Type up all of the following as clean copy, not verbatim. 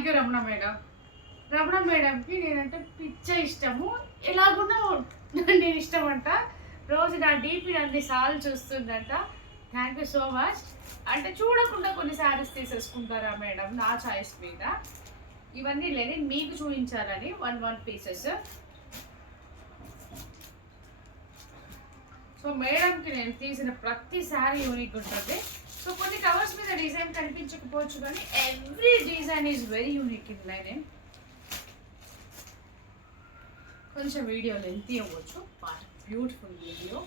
Thank you Ramana madam. Ramana మేడంకి నేనంటే పిచ్చ ఇష్టము. ఎలాగున్నా నేను ఇష్టం అంట. రోజు నా డీపీ అన్ని సార్లు చూస్తుందంట. Thank you so much. అంటే చూడకుండా కొన్ని శారీస్ తీసేసుకుంటారా మేడం నా చాయిస్ మీద. ఇవన్నీ లేని మీకు చూపించాలని 1 పీసెస్. సో మేడంకి నేను తీసిన ప్రతి శారీ యూనిక్ ఉంటుంది. సో కొన్ని కవర్స్ మీద డిజైన్ కనిపించకపోవచ్చు కానీ every design is very unique in line. కొంచెం వీడియో లెంతీ అవ్వచ్చు బట్ బ్యూటిఫుల్ వీడియో.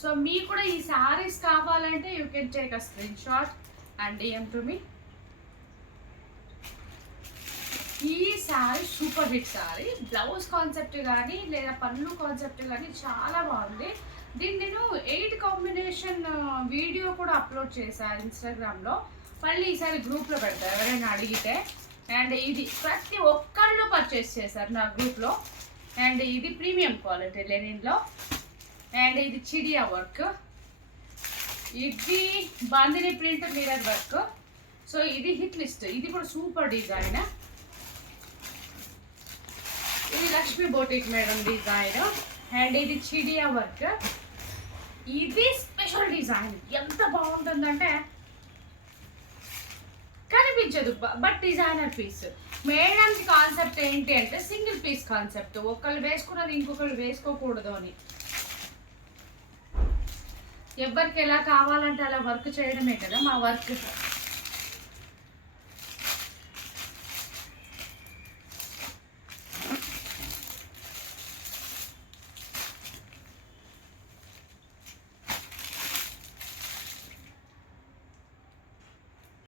సో మీకు కూడా ఈ శారీస్ కావాలంటే you can take a screen shot and DM to me. ఈ sari super hit sari. Blouse concept కానీ లేదా పళ్ళు కాన్సెప్ట్ కానీ చాలా బాగుంది. దీన్ని నేను 8 కాంబినేషన్ వీడియో కూడా అప్లోడ్ చేశాను ఇన్స్టాగ్రామ్లో. మళ్ళీ ఈసారి గ్రూప్లో పెడతారు ఎవరైనా అడిగితే. అండ్ ఇది ప్రతి ఒక్కళ్ళు పర్చేస్ చేశారు నా గ్రూప్లో. అండ్ ఇది ప్రీమియం క్వాలిటీ లెనిన్లో. అండ్ ఇది చిడియా వర్క్, ఇది bandhani print mirror work. So ఇది హిట్ లిస్ట్. ఇది కూడా సూపర్ డిజైన్. ఇది Lakshmi boutique madam design. And ఇది చిడియా వర్క్. ఇది స్పెషల్ డిజైన్. ఎంత బాగుంటుందంటే కనిపించదు బట్ డిజైనర్ పీస్. మేడంకి కాన్సెప్ట్ ఏంటి అంటే సింగిల్ పీస్ కాన్సెప్ట్. ఒకళ్ళు వేసుకున్నది ఇంకొకళ్ళు వేసుకోకూడదు అని. ఎవరికి ఎలా కావాలంటే అలా వర్క్ చేయడమే కదా మా వర్క్.